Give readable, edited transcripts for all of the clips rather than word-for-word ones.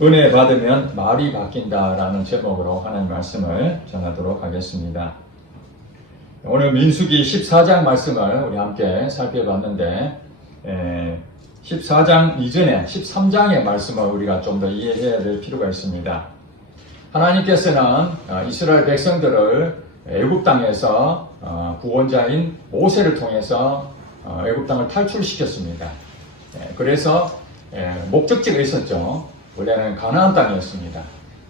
은혜 받으면 말이 바뀐다라는 제목으로 하나님 말씀을 전하도록 하겠습니다. 오늘 민수기 14장 말씀을 우리 함께 살펴봤는데 14장 이전에 13장의 말씀을 우리가 좀 더 이해해야 될 필요가 있습니다. 하나님께서는 이스라엘 백성들을 애굽 땅에서 구원자인 모세를 통해서 애굽 땅을 탈출시켰습니다. 그래서 목적지가 있었죠. 원래는 가나안 땅이었습니다.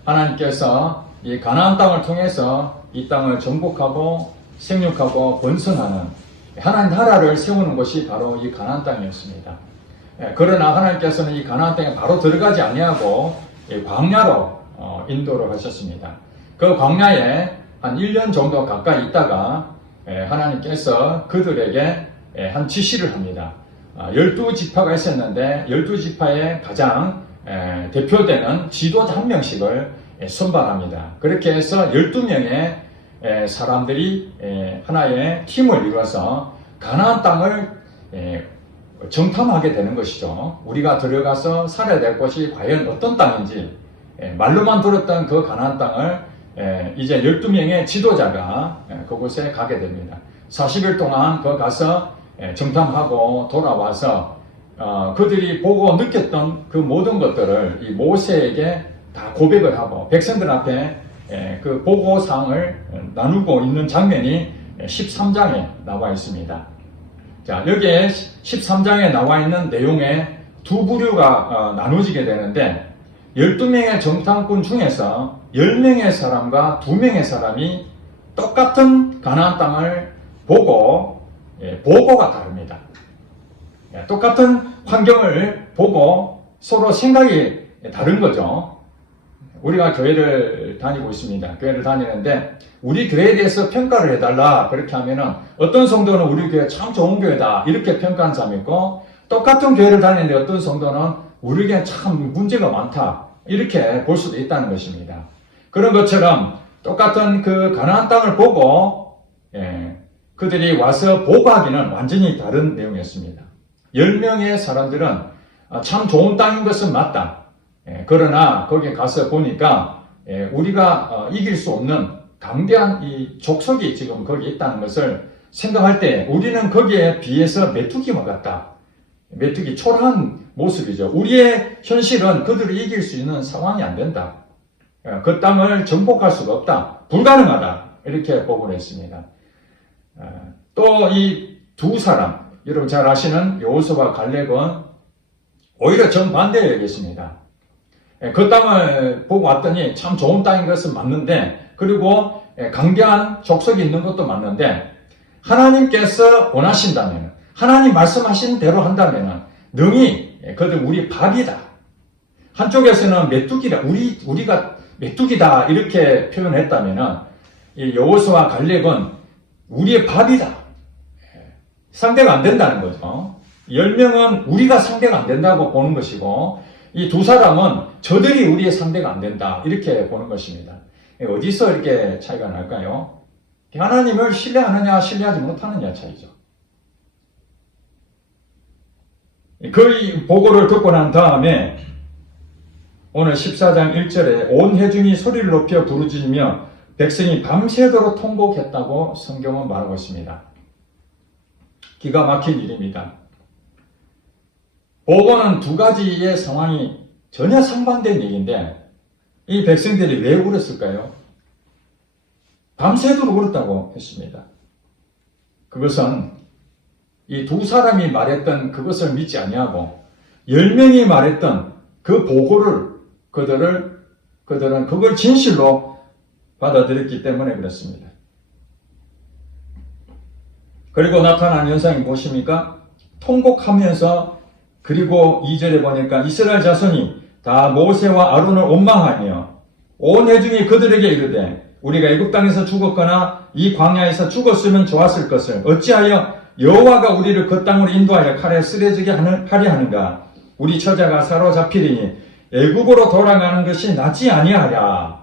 하나님께서 이 가나안 땅을 통해서 이 땅을 정복하고 생육하고 번성하는 하나님 나라를 세우는 것이 바로 이 가나안 땅이었습니다. 그러나 하나님께서는 이 가나안 땅에 바로 들어가지 아니하고 광야로 인도를 하셨습니다. 그 광야에 한 1년 정도 가까이 있다가 하나님께서 그들에게 한 지시를 합니다. 12지파가 있었는데 12지파의 가장 대표되는 지도자 한 명씩을 선발합니다. 그렇게 해서 12명의 사람들이 하나의 팀을 이루어서 가나안 땅을 정탐하게 되는 것이죠. 우리가 들어가서 살아야 될 것이 과연 어떤 땅인지 말로만 들었던 그 가나안 땅을 이제 12명의 지도자가 그곳에 가게 됩니다. 40일 동안 그 가서 정탐하고 돌아와서 그들이 보고 느꼈던 그 모든 것들을 이 모세에게 다 고백을 하고 백성들 앞에 그 보고사항을 나누고 있는 장면이 13장에 나와 있습니다. 자, 여기에 13장에 나와 있는 내용에 두 부류가 나누어지게 되는데 12명의 정탐꾼 중에서 10명의 사람과 2명의 사람이 똑같은 가나안 땅을 보고 보고가 다릅니다. 똑같은 환경을 보고 서로 생각이 다른 거죠. 우리가 교회를 다니고 있습니다. 교회를 다니는데 우리 교회에 대해서 평가를 해달라 그렇게 하면은 어떤 성도는 우리 교회 참 좋은 교회다 이렇게 평가하는 사람이 있고 똑같은 교회를 다니는데 어떤 성도는 우리 교회 참 문제가 많다 이렇게 볼 수도 있다는 것입니다. 그런 것처럼 똑같은 그 가나안 땅을 보고 그들이 와서 보고하기는 완전히 다른 내용이었습니다. 10명의 사람들은 참 좋은 땅인 것은 맞다. 그러나 거기에 가서 보니까 우리가 이길 수 없는 강대한 이 족속이 지금 거기에 있다는 것을 생각할 때 우리는 거기에 비해서 메뚜기와 같다. 메뚜기 초라한 모습이죠. 우리의 현실은 그들을 이길 수 있는 상황이 안 된다. 그 땅을 정복할 수가 없다. 불가능하다. 이렇게 보고를 했습니다. 또 이 두 사람, 여러분 잘 아시는 여호수아와 갈렙은 오히려 정반대에 계십니다. 그 땅을 보고 왔더니 참 좋은 땅인 것은 맞는데 그리고 강대한 족속이 있는 것도 맞는데 하나님께서 원하신다면 하나님 말씀하신 대로 한다면 능히 그들 우리 밥이다. 한쪽에서는 메뚜기다. 우리가 메뚜기다 이렇게 표현했다면 이 여호수아와 갈렙은 우리의 밥이다. 상대가 안 된다는 거죠. 10명은 우리가 상대가 안 된다고 보는 것이고 이 두 사람은 저들이 우리의 상대가 안 된다 이렇게 보는 것입니다. 어디서 이렇게 차이가 날까요? 하나님을 신뢰하느냐 신뢰하지 못하느냐 차이죠. 그 보고를 듣고 난 다음에 오늘 14장 1절에 온 회중이 소리를 높여 부르짖으며 백성이 밤새도록 통곡했다고 성경은 말하고 있습니다. 기가 막힌 일입니다. 보고는 두 가지의 상황이 전혀 상반된 얘기인데 이 백성들이 왜 울었을까요? 밤새도록 울었다고 했습니다. 그것은 이 두 사람이 말했던 그것을 믿지 아니하고 10명이 말했던 그 보고를 그들은 그걸 진실로 받아들였기 때문에 그렇습니다. 그리고 나타난 현상이 무엇입니까? 통곡하면서 그리고 2절에 보니까 이스라엘 자손이 다 모세와 아론을 원망하며 온 회중이 그들에게 이르되 우리가 애굽 땅에서 죽었거나 이 광야에서 죽었으면 좋았을 것을 어찌하여 여호와가 우리를 그 땅으로 인도하여 칼에 쓰러지게 하려 하는가? 우리 처자가 사로잡히리니 애굽으로 돌아가는 것이 낫지 아니하랴.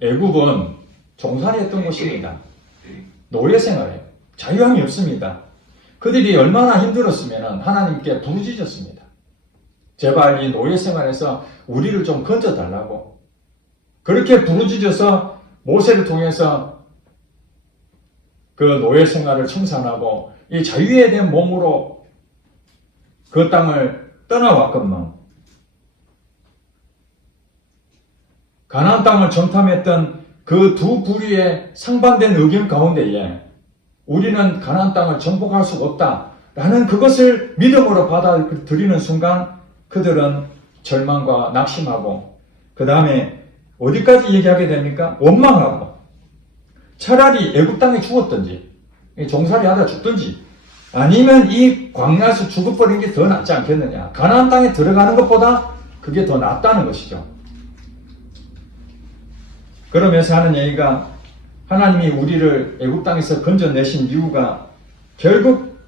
애굽은 종살이 했던 곳입니다. 노예 생활에 자유함이 없습니다. 그들이 얼마나 힘들었으면 하나님께 부르짖었습니다. 제발 이 노예 생활에서 우리를 좀 건져달라고. 그렇게 부르짖어서 모세를 통해서 그 노예 생활을 청산하고 이 자유에 대한 몸으로 그 땅을 떠나왔건만 가나안 땅을 정탐했던 그 두 부류의 상반된 의견 가운데에 우리는 가나안 땅을 정복할 수가 없다라는 그것을 믿음으로 받아들이는 순간 그들은 절망과 낙심하고 그 다음에 어디까지 얘기하게 됩니까? 원망하고 차라리 애굽 땅에 죽었든지 종살이 하다 죽든지 아니면 이 광야에서 죽어버린 게 더 낫지 않겠느냐. 가나안 땅에 들어가는 것보다 그게 더 낫다는 것이죠. 그러면서 하는 얘기가 하나님이 우리를 애굽 땅에서 건져내신 이유가 결국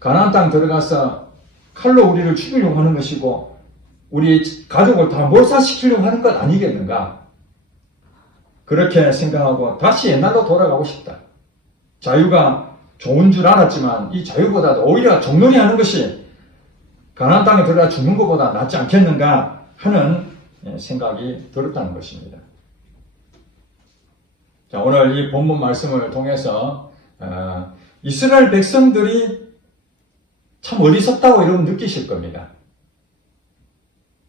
가나안 땅 들어가서 칼로 우리를 죽이려고 하는 것이고 우리 가족을 다 몰살시키려고 하는 것 아니겠는가. 그렇게 생각하고 다시 옛날로 돌아가고 싶다. 자유가 좋은 줄 알았지만 이 자유보다도 오히려 종놀이 하는 것이 가나안 땅에 들어가 죽는 것보다 낫지 않겠는가 하는 생각이 들었다는 것입니다. 자, 오늘 이 본문 말씀을 통해서 이스라엘 백성들이 참 어리석다고 여러분 느끼실 겁니다.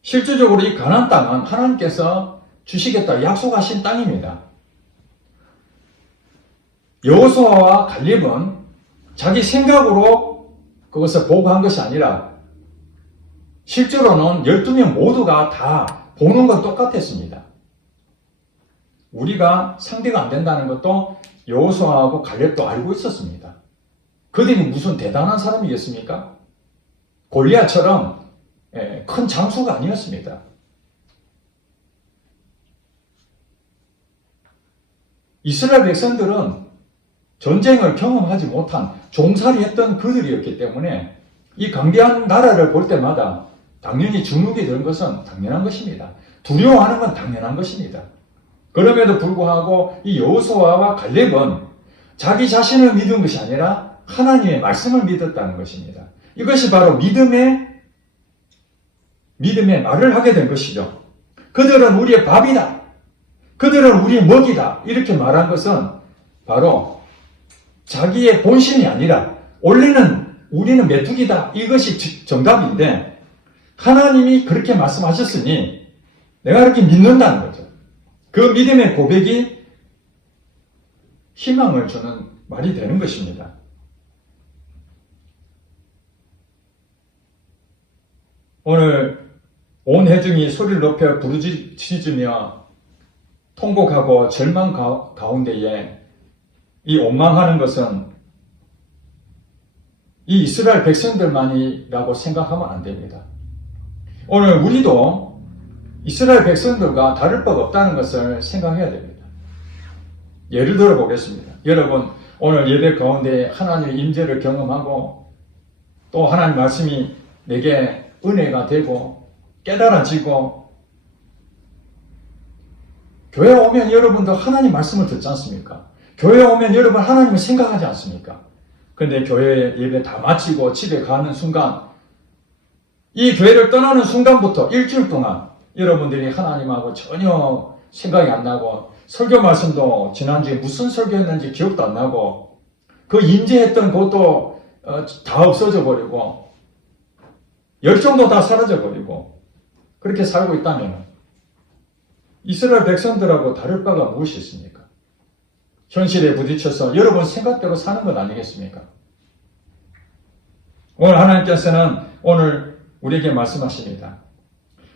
실질적으로 이 가나안 땅은 하나님께서 주시겠다 약속하신 땅입니다. 여호수아와 갈렙은 자기 생각으로 그것을 보고한 것이 아니라 실제로는 12명 모두가 다 보는 건 똑같았습니다. 우리가 상대가 안 된다는 것도 여호수아하고 갈렙도 알고 있었습니다. 그들이 무슨 대단한 사람이겠습니까? 골리앗처럼 큰 장수가 아니었습니다. 이스라엘 백성들은 전쟁을 경험하지 못한 종살이 했던 그들이었기 때문에 이 강대한 나라를 볼 때마다 당연히 주눅이 드는 것은 당연한 것입니다. 두려워하는 건 당연한 것입니다. 그럼에도 불구하고 이 여호수아와 갈렙은 자기 자신을 믿은 것이 아니라 하나님의 말씀을 믿었다는 것입니다. 이것이 바로 믿음의 말을 하게 된 것이죠. 그들은 우리의 밥이다. 그들은 우리의 먹이다. 이렇게 말한 것은 바로 자기의 본심이 아니라 원래는 우리는 메뚜기다. 이것이 정답인데 하나님이 그렇게 말씀하셨으니 내가 그렇게 믿는다는 거죠. 그 믿음의 고백이 희망을 주는 말이 되는 것입니다. 오늘 온 회중이 소리를 높여 부르짖으며 통곡하고 절망 가운데에 이 원망하는 것은 이 이스라엘 백성들만이라고 생각하면 안 됩니다. 오늘 우리도 이스라엘 백성들과 다를 바 없다는 것을 생각해야 됩니다. 예를 들어 보겠습니다. 여러분 오늘 예배 가운데 하나님의 임재를 경험하고 또 하나님 말씀이 내게 은혜가 되고 깨달아지고 교회 오면 여러분도 하나님 말씀을 듣지 않습니까? 교회 오면 여러분 하나님을 생각하지 않습니까? 그런데 교회 예배 다 마치고 집에 가는 순간 이 교회를 떠나는 순간부터 일주일 동안 여러분들이 하나님하고 전혀 생각이 안 나고 설교 말씀도 지난주에 무슨 설교했는지 기억도 안 나고 그 임재했던 것도 다 없어져 버리고 열정도 다 사라져 버리고 그렇게 살고 있다면 이스라엘 백성들하고 다를 바가 무엇이 있습니까? 현실에 부딪혀서 여러분 생각대로 사는 것 아니겠습니까? 오늘 하나님께서는 오늘 우리에게 말씀하십니다.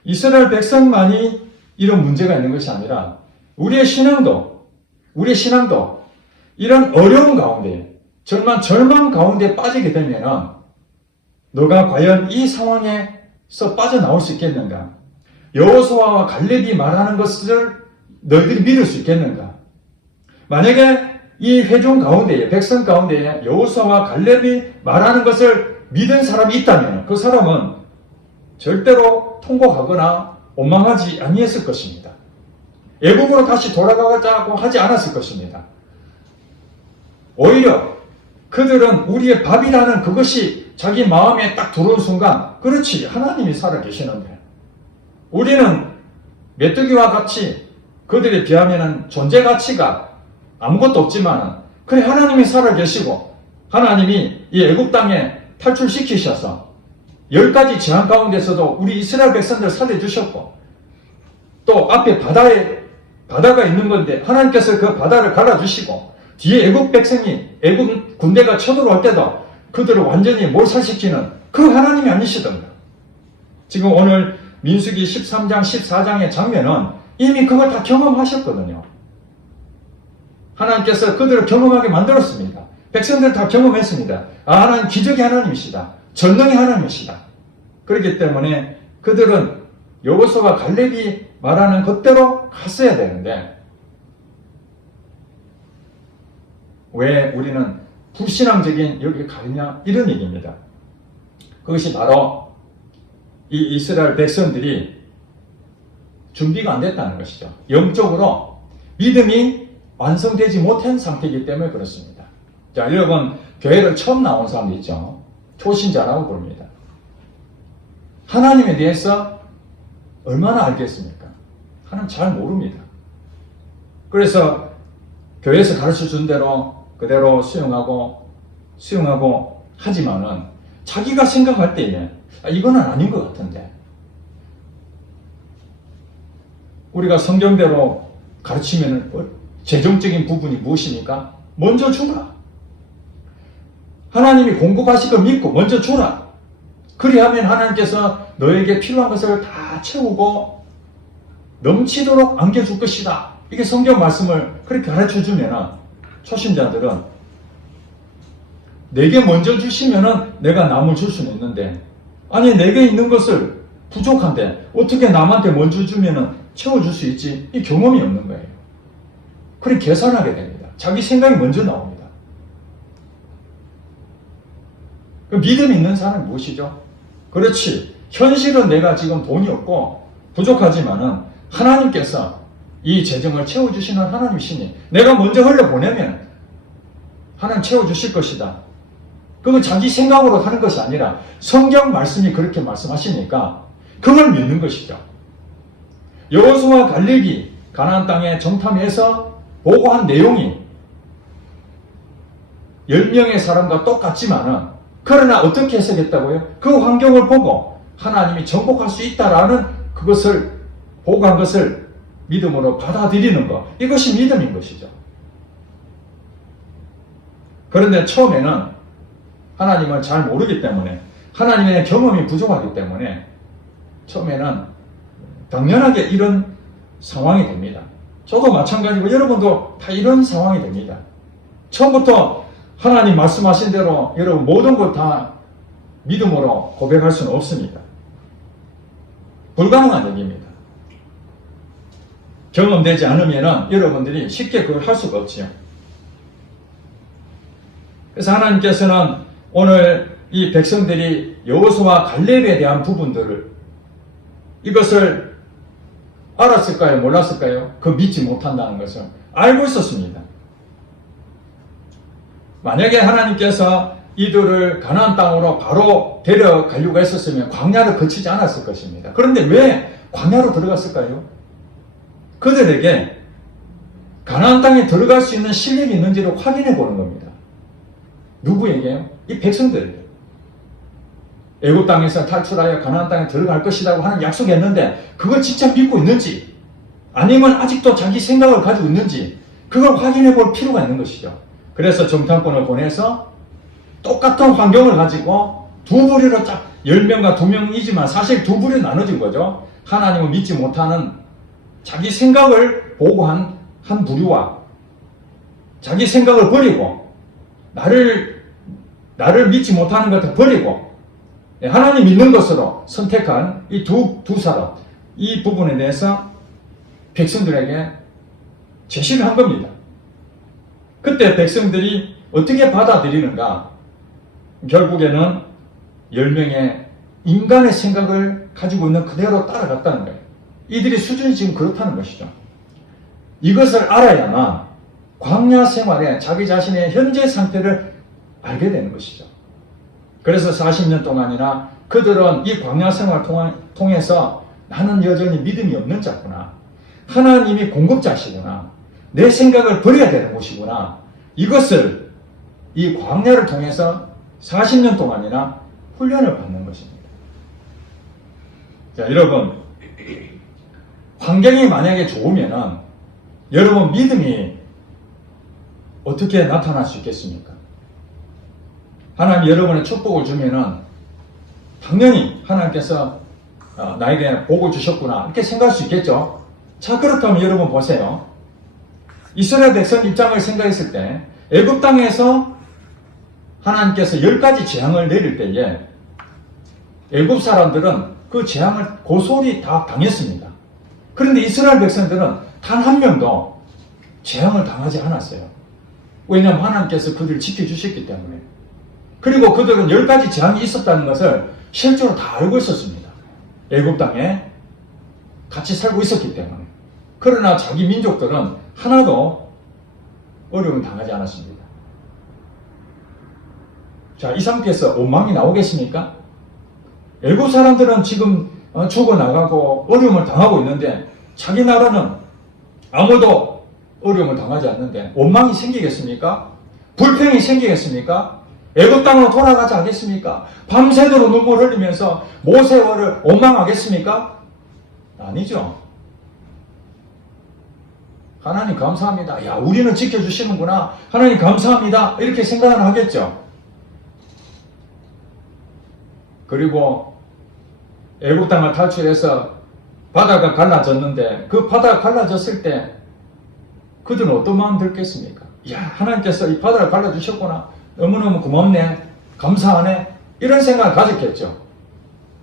이스라엘 백성만이 이런 문제가 있는 것이 아니라 우리의 신앙도 이런 어려운 가운데 절망 가운데 빠지게 되면은 너가 과연 이 상황에서 빠져나올 수 있겠는가? 여호수아와 갈렙이 말하는 것을 너희들이 믿을 수 있겠는가? 만약에 이 회중 가운데에 백성 가운데에 여호수아와 갈렙이 말하는 것을 믿은 사람이 있다면 그 사람은 절대로 통곡하거나 원망하지 아니했을 것입니다. 애굽으로 다시 돌아가자고 하지 않았을 것입니다. 오히려 그들은 우리의 밥이라는 그것이 자기 마음에 딱 들어온 순간, 그렇지, 하나님이 살아계시는데 우리는 메뚜기와 같이 그들에 비하면 존재 가치가 아무것도 없지만, 그래, 하나님이 살아계시고 하나님이 이 애굽 땅에 탈출시키셔서 10가지 재앙 가운데서도 우리 이스라엘 백성들 살려주셨고, 또 앞에 바다가 있는 건데 하나님께서 그 바다를 갈라주시고, 뒤에 애굽 백성이, 애굽 군대가 쳐들어올 때도 그들을 완전히 몰살시키는 그 하나님이 아니시던가. 지금 오늘 민수기 13장 14장의 장면은 이미 그걸 다 경험하셨거든요. 하나님께서 그들을 경험하게 만들었습니다. 백성들 다 경험했습니다. 아, 하나님 기적의 하나님이시다. 전능의 하나님이시다. 그렇기 때문에 그들은 여호수아와 갈렙이 말하는 것대로 갔어야 되는데, 왜 우리는 불신앙적인 여기 가느냐, 이런 얘기입니다. 그것이 바로 이 이스라엘 백성들이 준비가 안 됐다는 것이죠. 영적으로 믿음이 완성되지 못한 상태이기 때문에 그렇습니다. 자, 여러분, 교회를 처음 나온 사람도 있죠. 초신자라고 부릅니다. 하나님에 대해서 얼마나 알겠습니까? 하나님 잘 모릅니다. 그래서 교회에서 가르쳐 준 대로 그대로 수용하고 하지만은 자기가 생각할 때에 이거는 아닌 것 같은데, 우리가 성경대로 가르치면 재정적인 부분이 무엇입니까? 먼저 주라. 하나님이 공급하실 걸 믿고 먼저 주라. 그리하면 하나님께서 너에게 필요한 것을 다 채우고 넘치도록 안겨줄 것이다. 이게 성경 말씀을 그렇게 가르쳐주면 초신자들은 내게 먼저 주시면은 내가 남을 줄 수는 있는데, 아니 내게 있는 것을 부족한데 어떻게 남한테 먼저 주면은 채워줄 수 있지? 이 경험이 없는 거예요. 그렇게 계산하게 됩니다. 자기 생각이 먼저 나옵니다. 그 믿음 있는 사람은 무엇이죠? 그렇지, 현실은 내가 지금 돈이 없고 부족하지만은 하나님께서 이 재정을 채워주시는 하나님이시니 내가 먼저 흘려보내면 하나님 채워주실 것이다. 그건 자기 생각으로 하는 것이 아니라 성경 말씀이 그렇게 말씀하시니까 그걸 믿는 것이죠. 여호수아와 갈렙이 가나안 땅에 정탐해서 보고한 내용이 10명의 사람과 똑같지만은, 그러나 어떻게 해석했다고요? 그 환경을 보고 하나님이 정복할 수 있다라는 그것을 보고한 것을 믿음으로 받아들이는 것, 이것이 믿음인 것이죠. 그런데 처음에는 하나님을 잘 모르기 때문에, 하나님의 경험이 부족하기 때문에 처음에는 당연하게 이런 상황이 됩니다. 저도 마찬가지고 여러분도 다 이런 상황이 됩니다. 처음부터 하나님 말씀하신 대로 여러분 모든 것 다 믿음으로 고백할 수는 없습니다. 불가능한 얘기입니다. 경험되지 않으면 여러분들이 쉽게 그걸 할 수가 없지요. 그래서 하나님께서는 오늘 이 백성들이 여호수아와 갈렙에 대한 부분들을, 이것을 알았을까요? 몰랐을까요? 그 믿지 못한다는 것을 알고 있었습니다. 만약에 하나님께서 이들을 가나안 땅으로 바로 데려가려고 했었으면 광야를 거치지 않았을 것입니다. 그런데 왜 광야로 들어갔을까요? 그들에게 가나안 땅에 들어갈 수 있는 실력이 있는지를 확인해 보는 겁니다. 누구에게요? 이 백성들에게. 애굽 땅에서 탈출하여 가나안 땅에 들어갈 것이라고 하는 약속했는데 그걸 진짜 믿고 있는지, 아니면 아직도 자기 생각을 가지고 있는지, 그걸 확인해 볼 필요가 있는 것이죠. 그래서 정탐꾼을 보내서 똑같은 환경을 가지고 두 부류로 10명과 2명이지만 사실 두 부류 나눠진 거죠. 하나님을 믿지 못하는 자기 생각을 보고한 한 부류와 자기 생각을 버리고 나를 믿지 못하는 것을 버리고 하나님 믿는 것으로 선택한 이 두 사람, 이 부분에 대해서 백성들에게 제시를 한 겁니다. 그때 백성들이 어떻게 받아들이는가? 결국에는 10명의 인간의 생각을 가지고 있는 그대로 따라갔다는 거예요. 이들의 수준이 지금 그렇다는 것이죠. 이것을 알아야만 광야 생활에 자기 자신의 현재 상태를 알게 되는 것이죠. 그래서 40년 동안이나 그들은 이 광야 생활을 통해서 나는 여전히 믿음이 없는 자구나. 하나님이 공급자시구나. 내 생각을 버려야 되는 곳이구나. 이것을 이 광야를 통해서 40년 동안이나 훈련을 받는 것입니다. 자, 여러분, 환경이 만약에 좋으면은 여러분 믿음이 어떻게 나타날 수 있겠습니까? 하나님 여러분의 축복을 주면은 당연히 하나님께서 나에게 복을 주셨구나 이렇게 생각할 수 있겠죠. 자, 그렇다면 여러분 보세요. 이스라엘 백성 입장을 생각했을 때 애굽 땅에서 하나님께서 10가지 재앙을 내릴 때에 애굽 사람들은 그 재앙을 고스란히 다 당했습니다. 그런데 이스라엘 백성들은 단 한 명도 재앙을 당하지 않았어요. 왜냐하면 하나님께서 그들을 지켜주셨기 때문에. 그리고 그들은 10가지 재앙이 있었다는 것을 실제로 다 알고 있었습니다. 애굽 땅에 같이 살고 있었기 때문에. 그러나 자기 민족들은 하나도 어려움을 당하지 않았습니다. 자, 이 상태에서 원망이 나오겠습니까? 애굽 사람들은 지금 죽어나가고 어려움을 당하고 있는데 자기 나라는 아무도 어려움을 당하지 않는데 원망이 생기겠습니까? 불평이 생기겠습니까? 애굽 땅으로 돌아가지 않겠습니까? 밤새도록 눈물 흘리면서 모세를 원망하겠습니까? 아니죠. 하나님 감사합니다. 야, 우리는 지켜주시는구나. 하나님 감사합니다. 이렇게 생각은 하겠죠. 그리고 애굽 땅을 탈출해서 바다가 갈라졌는데 그 바다가 갈라졌을 때 그들은 어떤 마음 들겠습니까? 야, 하나님께서 이 바다를 갈라주셨구나. 너무너무 고맙네. 감사하네. 이런 생각을 가졌겠죠.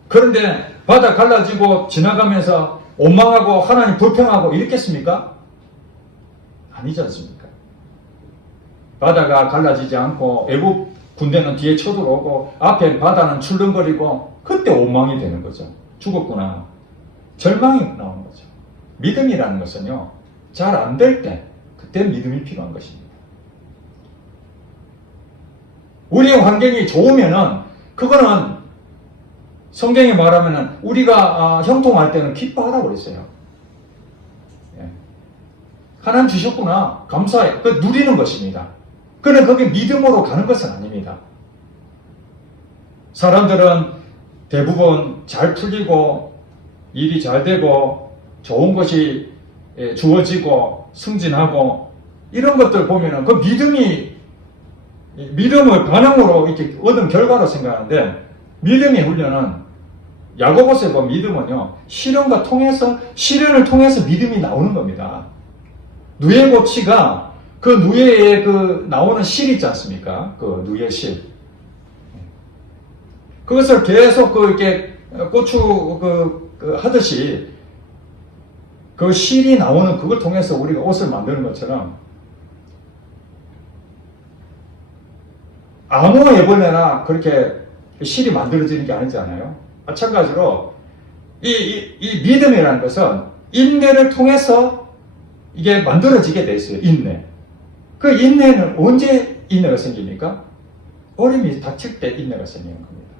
그런데 바다 갈라지고 지나가면서 원망하고 하나님 불평하고 이랬겠습니까? 아니지 않습니까? 바다가 갈라지지 않고 애굽 군대는 뒤에 쳐들어오고 앞에 바다는 출렁거리고 그때 원망이 되는 거죠. 죽었구나. 절망이 나오는 거죠. 믿음이라는 것은요, 잘 안 될 때 그때 믿음이 필요한 것입니다. 우리의 환경이 좋으면은 그거는 성경에 말하면은 우리가 형통할 때는 기뻐하라고 그랬어요. 예. 하나님 주셨구나. 감사해. 그 누리는 것입니다. 그런데 그게 믿음으로 가는 것은 아닙니다. 사람들은 대부분 잘 풀리고 일이 잘 되고 좋은 것이 주어지고 승진하고 이런 것들 보면은 그 믿음을 반응으로 이렇게 얻은 결과로 생각하는데 믿음의 훈련은 야고보서에 보면 믿음은요 시련을 통해서 믿음이 나오는 겁니다. 누에 고치가 그 누에에 그 나오는 실 있지 않습니까? 그 누에 실. 그것을 계속 이렇게 고추 하듯이 그 실이 나오는 그걸 통해서 우리가 옷을 만드는 것처럼 아무 예번에나 그렇게 실이 만들어지는 게 아니잖아요. 마찬가지로 이 믿음이라는 것은 인내를 통해서 이게 만들어지게 돼 있어요. 인내. 그 인내는 언제 인내가 생깁니까? 어려움이 닥칠 때 인내가 생기는 겁니다.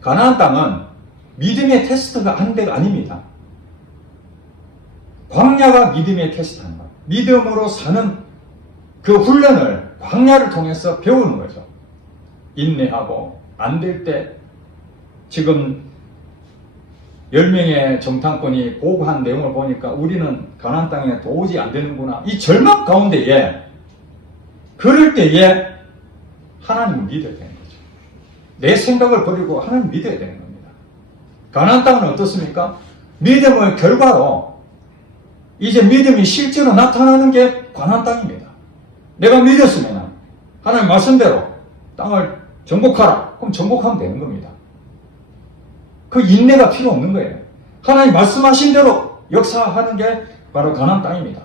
가나안 땅은 믿음의 테스트가 한 데가 아닙니다. 광야가 믿음의 테스트하는 거예요. 믿음으로 사는 그 훈련을 광야를 통해서 배우는 거죠. 인내하고 안 될 때 지금 10명의 정탐꾼이 보고한 내용을 보니까 우리는 가나안 땅에 도저히 안 되는구나. 이 절망 가운데에 그럴 때에 하나님을 믿어야 되는 거죠. 내 생각을 버리고 하나님을 믿어야 되는 겁니다. 가나안 땅은 어떻습니까? 믿음의 결과로 이제 믿음이 실제로 나타나는 게 가나안 땅입니다. 내가 믿었으면 하나님 말씀대로 땅을 정복하라. 그럼 정복하면 되는 겁니다. 그 인내가 필요 없는 거예요. 하나님 말씀하신 대로 역사하는 게 바로 가나안 땅입니다.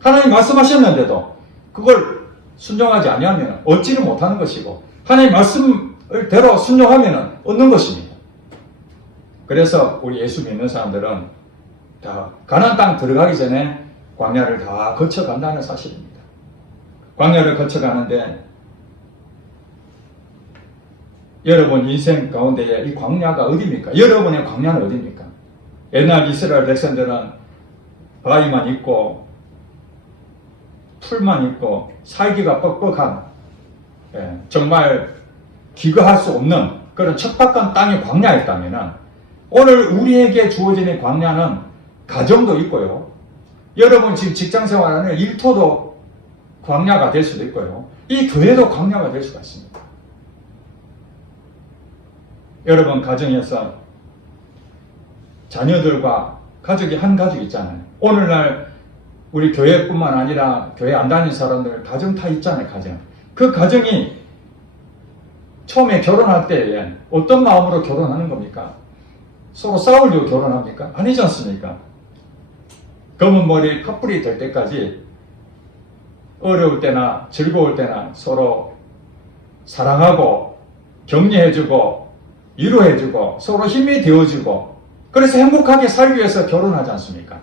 하나님 말씀하셨는데도 그걸 순종하지 아니하면 얻지를 못하는 것이고 하나님 말씀을 대로 순종하면 얻는 것입니다. 그래서 우리 예수 믿는 사람들은 다 가나안 땅 들어가기 전에 광야를 다 거쳐간다는 사실입니다. 광야를 거쳐가는데 여러분 인생 가운데 이 광야가 어디입니까? 여러분의 광야는 어디입니까? 옛날 이스라엘 백성들은 바위만 있고 풀만 있고 살기가 뻑뻑한 정말 기거할 수 없는 그런 척박한 땅이 광야였다면 오늘 우리에게 주어지는 광야는 가정도 있고요. 여러분 지금 직장생활하는 일터도 광야가 될 수도 있고요. 이 교회도 광야가 될 수가 있습니다. 여러분 가정에서 자녀들과 가족이 한 가족 있잖아요. 오늘날 우리 교회뿐만 아니라 교회 안 다니는 사람들 가정 다 있잖아요. 가정. 그 가정이 처음에 결혼할 때에 어떤 마음으로 결혼하는 겁니까? 서로 싸우려고 결혼합니까? 아니지 않습니까? 검은 머리 커플이 될 때까지 어려울 때나 즐거울 때나 서로 사랑하고 격려해주고 위로해주고 서로 힘이 되어주고 그래서 행복하게 살기 위해서 결혼하지 않습니까?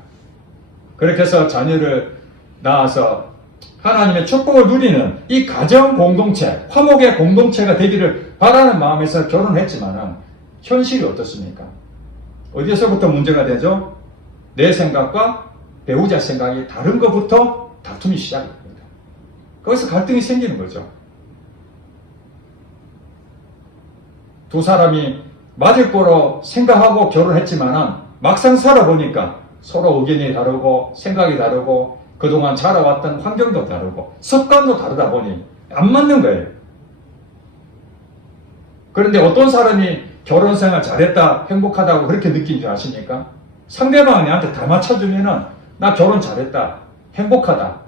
그렇게 해서 자녀를 낳아서 하나님의 축복을 누리는 이 가정 공동체, 화목의 공동체가 되기를 바라는 마음에서 결혼했지만은 현실이 어떻습니까? 어디서부터 문제가 되죠? 내 생각과 배우자 생각이 다른 것부터 다툼이 시작됩니다. 거기서 갈등이 생기는 거죠. 두 사람이 맞을 거로 생각하고 결혼했지만은 막상 살아보니까 서로 의견이 다르고 생각이 다르고 그동안 자라왔던 환경도 다르고 습관도 다르다 보니 안 맞는 거예요. 그런데 어떤 사람이 결혼 생활 잘했다, 행복하다고 그렇게 느낀 줄 아십니까? 상대방이 나한테 다 맞춰주면은 나 결혼 잘했다, 행복하다.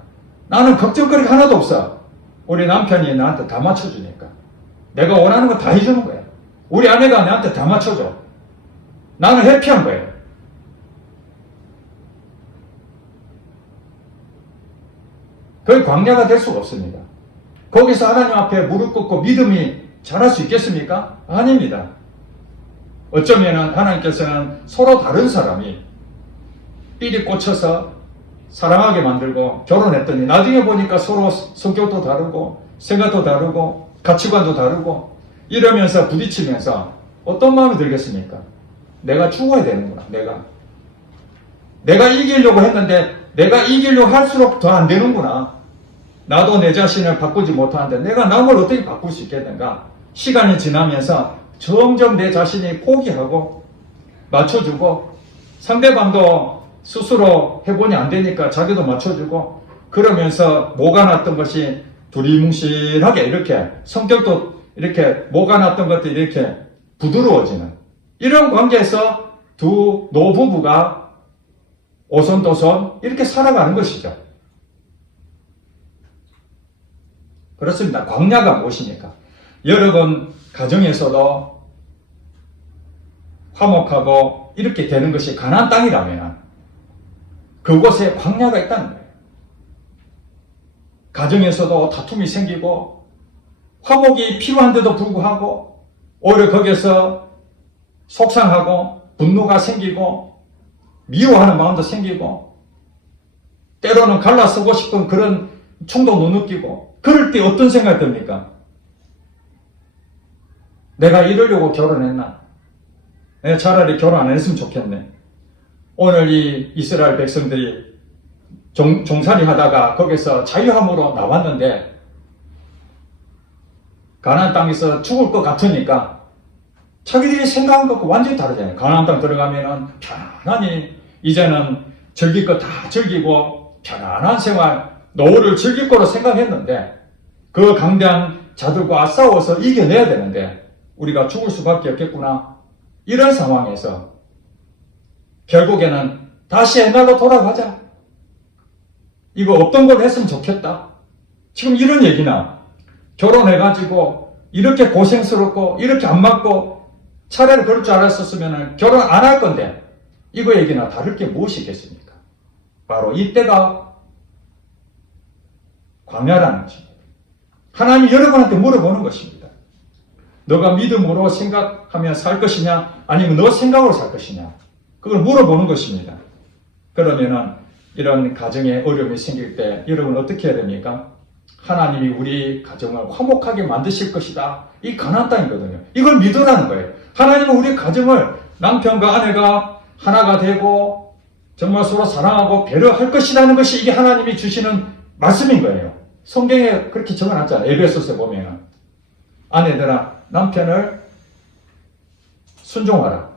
나는 걱정거리 하나도 없어. 우리 남편이 나한테 다 맞춰주니까. 내가 원하는 거 다 해주는 거야. 우리 아내가 나한테 다 맞춰줘. 나는 해피한 거예요. 그게 광야가 될 수가 없습니다. 거기서 하나님 앞에 무릎 꿇고 믿음이 자랄 수 있겠습니까? 아닙니다. 어쩌면 하나님께서는 서로 다른 사람이 삘이 꽂혀서 사랑하게 만들고 결혼했더니 나중에 보니까 서로 성격도 다르고 생각도 다르고 가치관도 다르고 이러면서 부딪히면서 어떤 마음이 들겠습니까? 내가 죽어야 되는구나. 내가 이기려고 했는데 내가 이기려고 할수록 더 안 되는구나. 나도 내 자신을 바꾸지 못하는데 내가 남을 어떻게 바꿀 수 있겠는가? 시간이 지나면서 점점 내 자신이 포기하고 맞춰주고 상대방도 스스로 해보니 안 되니까 자기도 맞춰주고 그러면서 모가 났던 것이 두리뭉실하게 이렇게 성격도 이렇게 모가 났던 것들이 이렇게 부드러워지는 이런 관계에서 두 노부부가 오손도손 이렇게 살아가는 것이죠. 그렇습니다. 광야가 무엇입니까? 여러분 가정에서도 화목하고 이렇게 되는 것이 가나안 땅이라면 그곳에 광야가 있다는 거예요. 가정에서도 다툼이 생기고 화목이 필요한데도 불구하고 오히려 거기에서 속상하고 분노가 생기고 미워하는 마음도 생기고 때로는 갈라서고 싶은 그런 충동도 느끼고 그럴 때 어떤 생각이 듭니까? 내가 이러려고 결혼했나? 내가 차라리 결혼 안 했으면 좋겠네. 오늘 이 이스라엘 백성들이 종살이 하다가 거기서 자유함으로 나왔는데 가나안 땅에서 죽을 것 같으니까 자기들이 생각한 것과 완전히 다르잖아요. 가나안 땅 들어가면은 편안히 이제는 즐길 거 다 즐기고 편안한 생활 노후를 즐길 거로 생각했는데 그 강대한 자들과 싸워서 이겨내야 되는데 우리가 죽을 수밖에 없겠구나. 이런 상황에서 결국에는 다시 옛날로 돌아가자. 이거 없던 걸 했으면 좋겠다. 지금 이런 얘기나 결혼해가지고 이렇게 고생스럽고 이렇게 안 맞고 차라리 그럴 줄 알았었으면 결혼 안 할 건데 이거 얘기나 다를 게 무엇이 있겠습니까? 바로 이때가 광야라는 것입니다. 하나님이 여러분한테 물어보는 것입니다. 너가 믿음으로 생각하며 살 것이냐 아니면 너 생각으로 살 것이냐 그걸 물어보는 것입니다. 그러면은 이런 가정에 어려움이 생길 때 여러분 어떻게 해야 됩니까? 하나님이 우리 가정을 화목하게 만드실 것이다. 이 가나안 땅이거든요. 이걸 믿으라는 거예요. 하나님은 우리 가정을 남편과 아내가 하나가 되고 정말 서로 사랑하고 배려할 것이라는 것이 이게 하나님이 주시는 말씀인 거예요. 성경에 그렇게 적어놨잖아요. 에베소서에 보면 아내들아 남편을 순종하라.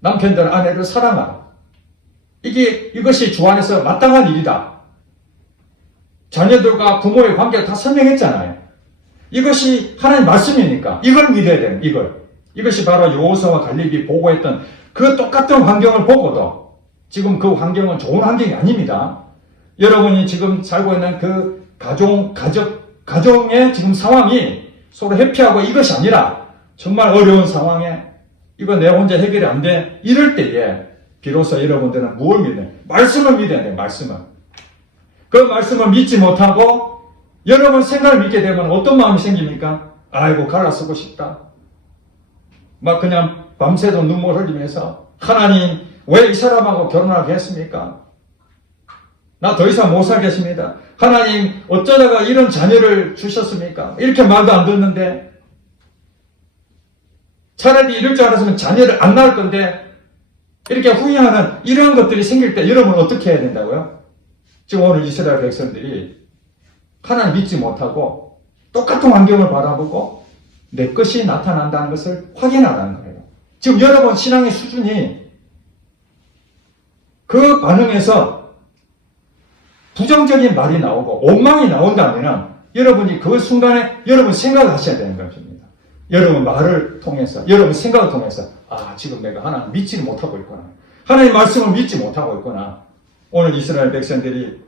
남편들 아내를 사랑하라. 이것이 주 안에서 마땅한 일이다. 자녀들과 부모의 관계를 다 설명했잖아요. 이것이 하나님 말씀이니까 이걸 믿어야 되는 이것이 바로 여호수아와 갈렙이 보고했던 그 똑같은 환경을 보고도 지금 그 환경은 좋은 환경이 아닙니다. 여러분이 지금 살고 있는 그 가정의 지금 상황이 서로 회피하고 이것이 아니라 정말 어려운 상황에 이거 내 혼자 해결이 안 돼. 이럴 때에 비로소 여러분들은 무엇을 믿어요? 말씀을 믿어야 돼요. 말씀을. 그 말씀을 믿지 못하고 여러분 생각을 믿게 되면 어떤 마음이 생깁니까? 아이고 갈라쓰고 싶다. 막 그냥 밤새도 눈물 흘리면서 하나님 왜 이 사람하고 결혼하게 했습니까? 나 더 이상 못 살겠습니다. 하나님 어쩌다가 이런 자녀를 주셨습니까? 이렇게 말도 안 듣는데 차라리 이럴 줄 알았으면 자녀를 안 낳을 건데 이렇게 후회하는 이런 것들이 생길 때 여러분은 어떻게 해야 된다고요? 지금 오늘 이스라엘 백성들이 하나님 믿지 못하고 똑같은 환경을 바라보고 내 것이 나타난다는 것을 확인하라는 거예요. 지금 여러분 신앙의 수준이 그 반응에서 부정적인 말이 나오고 원망이 나온다면 여러분이 그 순간에 여러분 생각을 하셔야 되는 것입니다. 여러분 말을 통해서 여러분 생각을 통해서 지금 내가 하나님 믿지를 못하고 있구나. 하나님 말씀을 믿지 못하고 있구나. 오늘 이스라엘 백성들이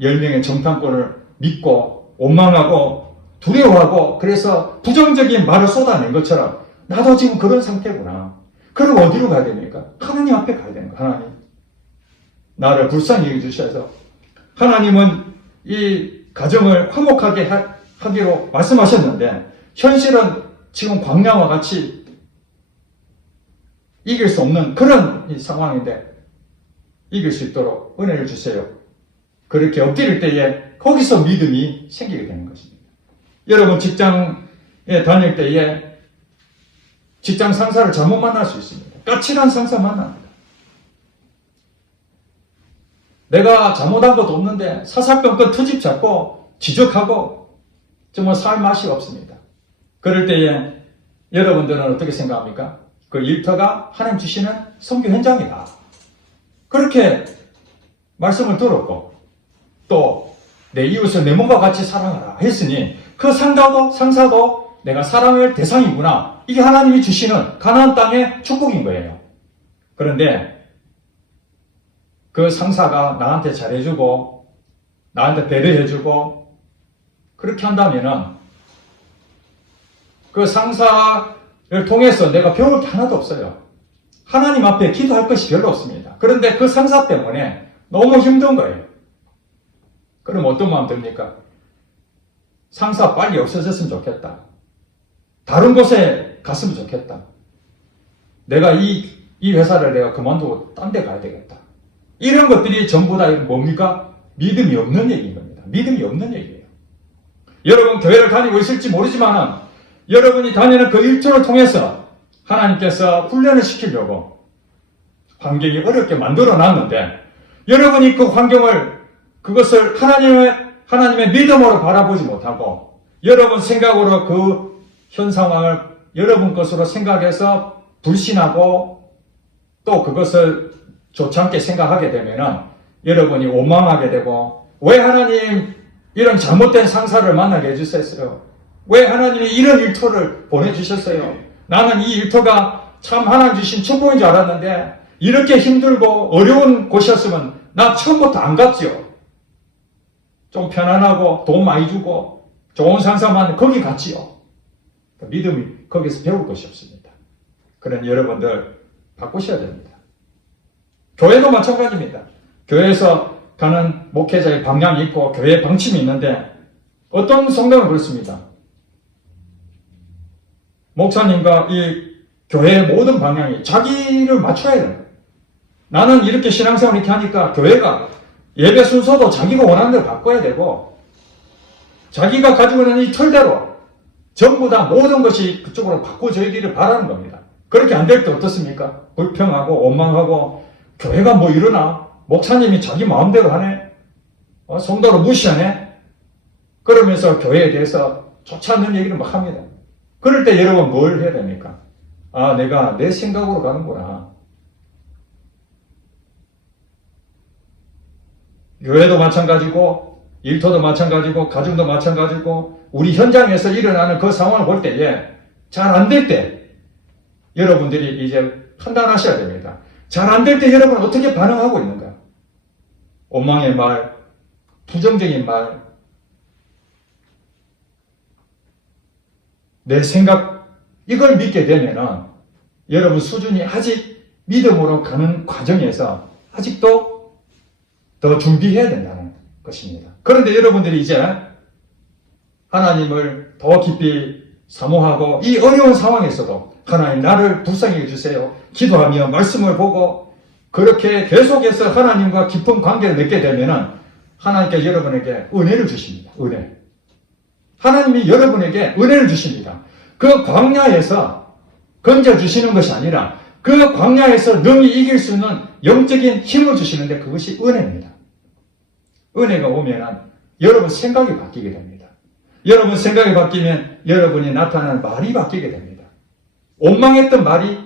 10명의 정탐꾼을 믿고 원망하고 두려워하고 그래서 부정적인 말을 쏟아낸 것처럼 나도 지금 그런 상태구나. 그럼 어디로 가야 됩니까? 하나님 앞에 가야 되는 거야. 하나님 나를 불쌍히 여겨주셔서 하나님은 이 가정을 화목하게 하기로 말씀하셨는데 현실은 지금 광야와 같이 이길 수 없는 그런 상황인데 이길 수 있도록 은혜를 주세요. 그렇게 엎드릴 때에 거기서 믿음이 생기게 되는 것입니다. 여러분 직장에 다닐 때에 직장 상사를 잘못 만날 수 있습니다. 까칠한 상사 만납니다. 내가 잘못한 것도 없는데 사사건건 트집 잡고 지적하고 정말 살 맛이 없습니다. 그럴 때에 여러분들은 어떻게 생각합니까? 그 일터가 하나님 주시는 선교 현장이다. 그렇게 말씀을 들었고 또 내 이웃을 내 몸과 같이 사랑하라 했으니 그 상사도 내가 사랑할 대상이구나. 이게 하나님이 주시는 가나안 땅의 축복인 거예요. 그런데 그 상사가 나한테 잘해주고 나한테 배려해주고 그렇게 한다면은 그 상사를 통해서 내가 배울 게 하나도 없어요. 하나님 앞에 기도할 것이 별로 없습니다. 그런데 그 상사 때문에 너무 힘든 거예요. 그럼 어떤 마음 듭니까? 상사 빨리 없어졌으면 좋겠다. 다른 곳에 갔으면 좋겠다. 내가 이 회사를 내가 그만두고 딴 데 가야 되겠다. 이런 것들이 전부 다 뭡니까? 믿음이 없는 얘기인 겁니다. 믿음이 없는 얘기예요. 여러분 교회를 다니고 있을지 모르지만 여러분이 다니는 그 일터를 통해서 하나님께서 훈련을 시키려고 환경이 어렵게 만들어 놨는데 여러분이 그 환경을 그것을 하나님의 믿음으로 바라보지 못하고 여러분 생각으로 그 현 상황을 여러분 것으로 생각해서 불신하고 또 그것을 좋지 않게 생각하게 되면 여러분이 원망하게 되고 왜 하나님 이런 잘못된 상사를 만나게 해주셨어요? 왜 하나님이 이런 일터를 보내주셨어요? 나는 이 일터가 참 하나님 주신 축복인 줄 알았는데 이렇게 힘들고 어려운 곳이었으면 나 처음부터 안 갔지요. 좀 편안하고 돈 많이 주고 좋은 상사만 거기 갔지요. 믿음이 거기서 배울 것이 없습니다. 그런 여러분들 바꾸셔야 됩니다. 교회도 마찬가지입니다. 교회에서 가는 목회자의 방향이 있고 교회의 방침이 있는데 어떤 성경은 그렇습니다. 목사님과 이 교회의 모든 방향이 자기를 맞춰야 돼요. 나는 이렇게 신앙생활 이렇게 하니까 교회가 예배 순서도 자기가 원하는 대로 바꿔야 되고 자기가 가지고 있는 이 철대로 전부 다 모든 것이 그쪽으로 바꿔져야기를 바라는 겁니다. 그렇게 안 될 때 어떻습니까? 불평하고 원망하고 교회가 뭐 이러나? 목사님이 자기 마음대로 하네? 성도를 무시하네? 그러면서 교회에 대해서 좋지 않는 얘기를 막 합니다. 그럴 때 여러분 뭘 해야 됩니까? 아, 내가 내 생각으로 가는구나. 교회도 마찬가지고, 일터도 마찬가지고, 가정도 마찬가지고, 우리 현장에서 일어나는 그 상황을 볼 때에 잘 안 될 때, 여러분들이 이제 판단하셔야 됩니다. 잘 안 될 때 여러분은 어떻게 반응하고 있는가? 원망의 말, 부정적인 말, 내 생각, 이걸 믿게 되면은 여러분 수준이 아직 믿음으로 가는 과정에서 아직도 더 준비해야 된다는 것입니다. 그런데 여러분들이 이제 하나님을 더 깊이 사모하고 이 어려운 상황에서도 하나님 나를 불쌍히 해주세요. 기도하며 말씀을 보고 그렇게 계속해서 하나님과 깊은 관계를 맺게 되면은 하나님께 여러분에게 은혜를 주십니다. 은혜. 하나님이 여러분에게 은혜를 주십니다. 그 광야에서 건져주시는 것이 아니라 그 광야에서 능히 이길 수 있는 영적인 힘을 주시는데 그것이 은혜입니다. 은혜가 오면 여러분 생각이 바뀌게 됩니다. 여러분 생각이 바뀌면 여러분이 나타나는 말이 바뀌게 됩니다. 원망했던 말이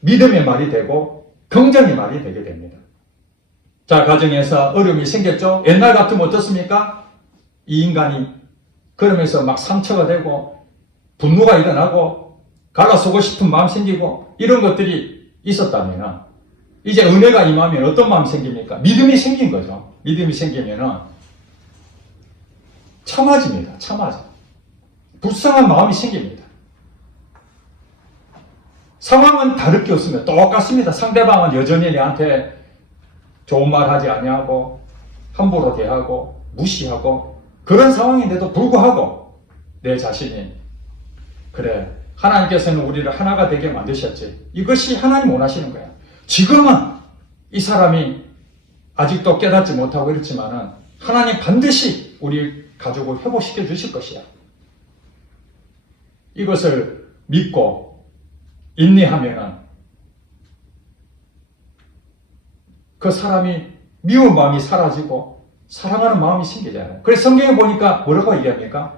믿음의 말이 되고 긍정의 말이 되게 됩니다. 자, 가정에서 어려움이 생겼죠? 옛날 같으면 어떻습니까? 이 인간이 그러면서 막 상처가 되고 분노가 일어나고 갈라서고 싶은 마음 생기고 이런 것들이 있었다면 이제 은혜가 임하면 어떤 마음이 생깁니까? 믿음이 생긴 거죠. 믿음이 생기면 참아집니다. 참아져. 불쌍한 마음이 생깁니다. 상황은 다를 게 없습니다. 똑같습니다. 상대방은 여전히 내한테 좋은 말 하지 아니하고 함부로 대하고 무시하고 그런 상황인데도 불구하고 내 자신이 그래 하나님께서는 우리를 하나가 되게 만드셨지. 이것이 하나님 원하시는 거야. 지금은 이 사람이 아직도 깨닫지 못하고 이렇지만은 하나님 반드시 우리 가족을 회복시켜 주실 것이야. 이것을 믿고 인내하면은 그 사람이 미운 마음이 사라지고 사랑하는 마음이 생기잖아요. 그래서 성경에 보니까 뭐라고 얘기합니까?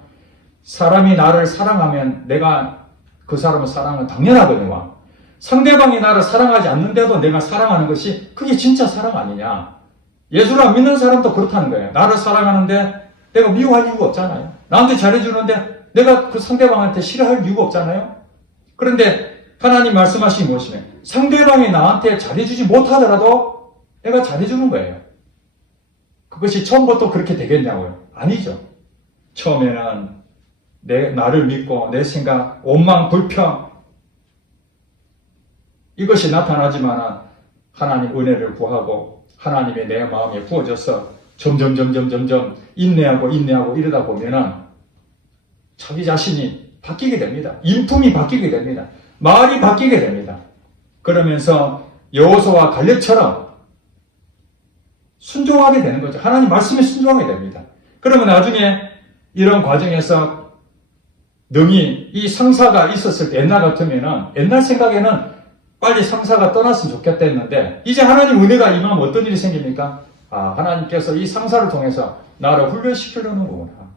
사람이 나를 사랑하면 내가 그 사람을 사랑하는 당연하거든요. 상대방이 나를 사랑하지 않는데도 내가 사랑하는 것이 그게 진짜 사랑 아니냐. 예수를 안 믿는 사람도 그렇다는 거예요. 나를 사랑하는데 내가 미워할 이유가 없잖아요. 나한테 잘해주는데 내가 그 상대방한테 싫어할 이유가 없잖아요. 그런데 하나님 말씀하신 무엇이냐? 상대방이 나한테 잘해주지 못하더라도 내가 잘해주는 거예요. 그것이 처음부터 그렇게 되겠냐고요? 아니죠. 처음에는 나를 믿고 내 생각, 원망, 불평 이것이 나타나지만 하나님 은혜를 구하고 하나님의 내 마음에 부어져서 점점 인내하고 이러다 보면은 자기 자신이 바뀌게 됩니다. 인품이 바뀌게 됩니다. 말이 바뀌게 됩니다. 그러면서 여호수아와 갈렙처럼 순종하게 되는 거죠. 하나님 말씀에 순종하게 됩니다. 그러면 나중에 이런 과정에서 능히 이 상사가 있었을 때 옛날 같으면은 옛날 생각에는 빨리 상사가 떠났으면 좋겠다 했는데 이제 하나님 은혜가 임하면 어떤 일이 생깁니까? 아, 하나님께서 이 상사를 통해서 나를 훈련시키려는 거구나.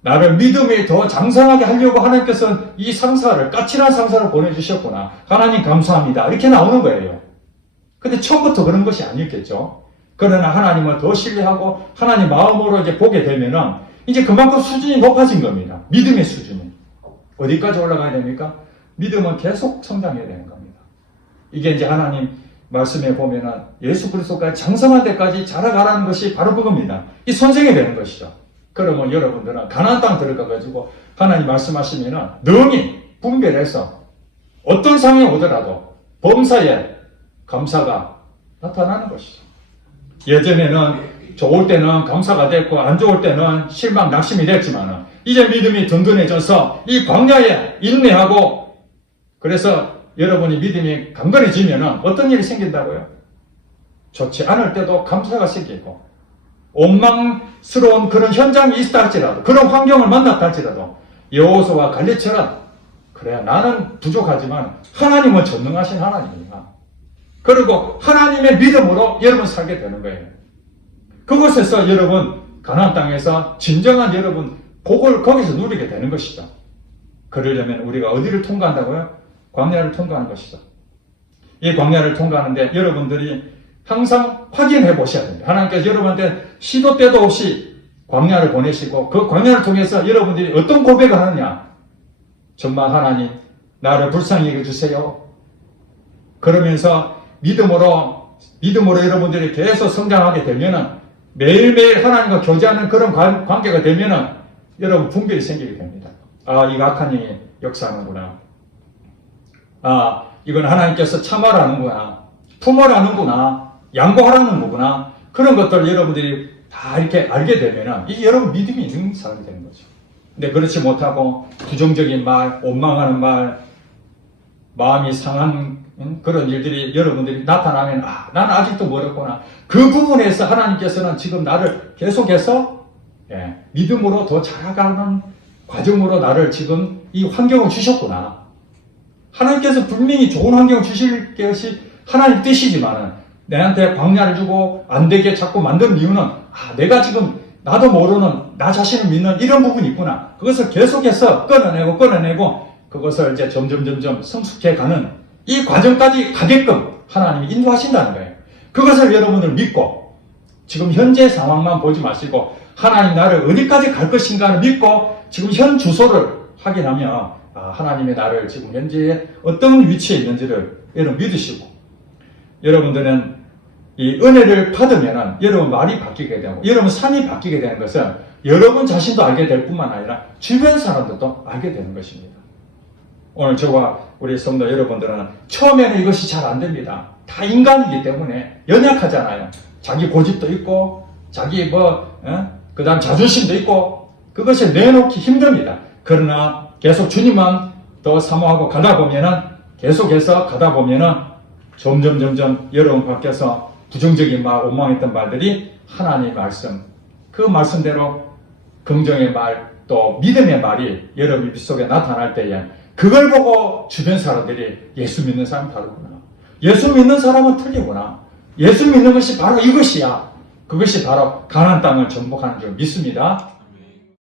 나를 믿음이 더 장성하게 하려고 하나님께서 이 상사를 까칠한 상사를 보내주셨구나. 하나님 감사합니다. 이렇게 나오는 거예요. 근데 처음부터 그런 것이 아니었겠죠. 그러나 하나님을 더 신뢰하고 하나님 마음으로 이제 보게 되면은 이제 그만큼 수준이 높아진 겁니다. 믿음의 수준이. 어디까지 올라가야 됩니까? 믿음은 계속 성장해야 되는 겁니다. 이게 이제 하나님 말씀에 보면은 예수 그리스도까지 장성한 데까지 자라가라는 것이 바로 그겁니다. 이 선생이 되는 것이죠. 그러면 여러분들은 가나안 땅 들어가가지고 하나님 말씀하시면은 능히 분별해서 어떤 상황이 오더라도 범사에 감사가 나타나는 것이죠. 예전에는 좋을 때는 감사가 됐고 안 좋을 때는 실망, 낙심이 됐지만 이제 믿음이 든든해져서 이 광야에 인내하고 그래서 여러분이 믿음이 강건해지면 어떤 일이 생긴다고요? 좋지 않을 때도 감사가 생기고 원망스러운 그런 현장이 있다 할지라도, 그런 환경을 만났다 할지라도 여호수아와 갈렙처럼, 그래 나는 부족하지만 하나님은 전능하신 하나님이야. 그리고 하나님의 믿음으로 여러분 살게 되는 거예요. 그곳에서 여러분 가나안 땅에서 진정한 여러분 복을 거기서 누리게 되는 것이죠. 그러려면 우리가 어디를 통과한다고요? 광야를 통과하는 것이죠. 이 광야를 통과하는데 여러분들이 항상 확인해 보셔야 됩니다. 하나님께서 여러분한테 시도 때도 없이 광야를 보내시고 그 광야를 통해서 여러분들이 어떤 고백을 하느냐. 정말 하나님 나를 불쌍히 여겨주세요. 그러면서 믿음으로 여러분들이 계속 성장하게 되면은 매일매일 하나님과 교제하는 그런 관계가 되면은 여러분 분별이 생기게 됩니다. 아, 이거 악한 영이 역사하는구나. 아, 이건 하나님께서 참아라는구나. 품어라는구나. 양보하라는 거구나. 그런 것들을 여러분들이 다 이렇게 알게 되면은 이게 여러분 믿음이 있는 사람이 되는 거죠. 근데 그렇지 못하고 부정적인 말, 원망하는 말, 마음이 상한 그런 일들이 여러분들이 나타나면 아, 나는 아직도 멀었구나. 그 부분에서 하나님께서는 지금 나를 계속해서 믿음으로 더 자라가는 과정으로 나를 지금 이 환경을 주셨구나. 하나님께서 분명히 좋은 환경을 주실 것이 하나님 뜻이지만은 내한테 광야를 주고 안 되게 자꾸 만드는 이유는 아, 내가 지금 나도 모르는 나 자신을 믿는 이런 부분이 있구나. 그것을 계속해서 끊어내고 그것을 이제 점점 성숙해가는 이 과정까지 가게끔 하나님이 인도하신다는 거예요. 그것을 여러분들 믿고 지금 현재 상황만 보지 마시고 하나님 나를 어디까지 갈 것인가를 믿고 지금 현 주소를 확인하면 아, 하나님의 나를 지금 현재 어떤 위치에 있는지를 여러분 믿으시고 여러분들은 이 은혜를 받으면 여러분 말이 바뀌게 되고 여러분 삶이 바뀌게 되는 것은 여러분 자신도 알게 될 뿐만 아니라 주변 사람들도 알게 되는 것입니다. 오늘 저와 우리 성도 여러분들은 처음에는 이것이 잘 안 됩니다. 다 인간이기 때문에 연약하잖아요. 자기 고집도 있고 자기 그 다음 자존심도 있고 그것을 내놓기 힘듭니다. 그러나 계속 주님만 더 사모하고 가다 보면은 계속해서 가다 보면은 점점 여러분 밖에서 부정적인 말, 원망했던 말들이 하나님의 말씀, 그 말씀대로 긍정의 말, 또 믿음의 말이 여러분 속에 나타날 때에 그걸 보고 주변 사람들이 예수 믿는 사람이 다르구나. 예수 믿는 사람은 틀리구나. 예수 믿는 것이 바로 이것이야. 그것이 바로 가나안 땅을 정복하는 줄 믿습니다.